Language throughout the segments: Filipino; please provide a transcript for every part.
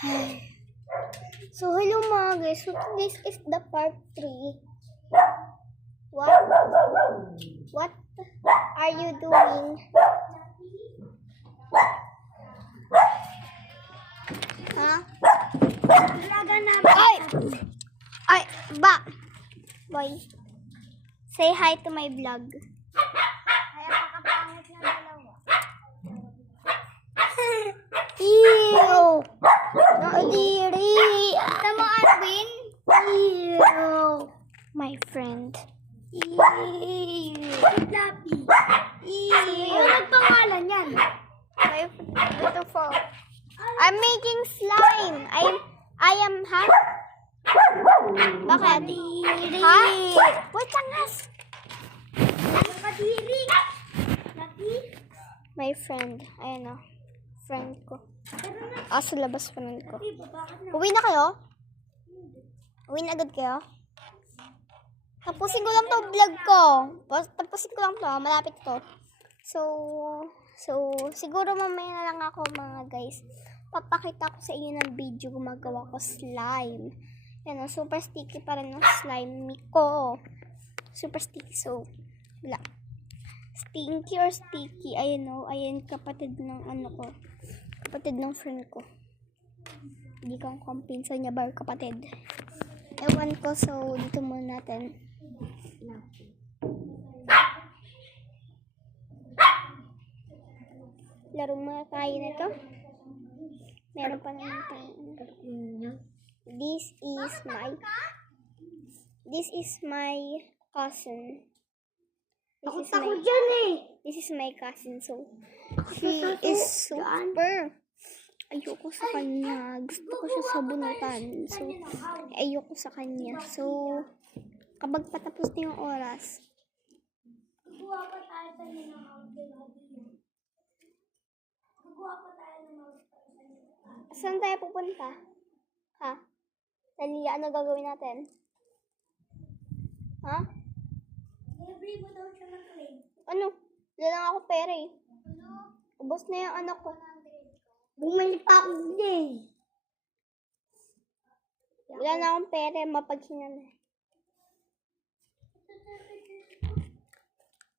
So, hello mga guys. So, this is the part 3. What are you doing? Ha? Ay, boy. Say hi to my vlog. Ew! Naudiri! Tama, Arvin? Ew! My friend. Ew! Lapi. Ew! Ano nagpangalan yan? My beautiful. I'm making slime. I am, ha? Bakit? Ha? Wait, tangas! Nakadiri! My friend. Ayan o. Friend ko. Sa labas friend ko. Uwi na kayo? Uwi na agad kayo? Tapusin ko lang to vlog ko. Tapusin ko lang to. Malapit to. So, siguro mamaya na lang ako mga guys. Papakita ko sa inyo ng video gumagawa ko slime. Yan o, super sticky pa rin ng slime ko. Super sticky. So, wala. Stinky or sticky, ayan o, ayan kapatid ng ano ko. Kapatid ng friend ko. Hindi kang kumpinsa niya ba kapatid? Ewan ko, so dito muna natin. Laro muna tayo nito. Meron pa naman tayo. This is my cousin. This is my cousin, so she is super. Ayoko sa kanya. Gusto ko siya sabunutan. So, ayoko sa kanya. So, kapag patapos na yung oras, saan tayo pupunta? Ha? Talia, ano gagawin natin? Ha? Ano? Wala lang ako pera eh. Ubos na yung anak ko. Bumalik pa ako din. Wala na akong pera. Mapaghinga na.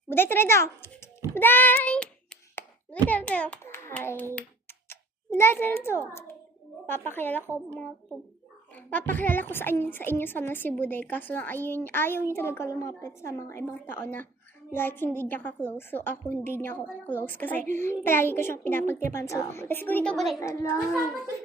Buday tara daw. Buday! Buday tara daw. Hi. Buday tara daw. Papakilala ko sa inyo sana si Buday. Kaso lang ayaw niya talaga lumapit sa mga ibang tao na like hindi niya ka-close. So ako hindi niya ako close kasi palagi ko siyang pinapagtripan. So let's go dito, Buday.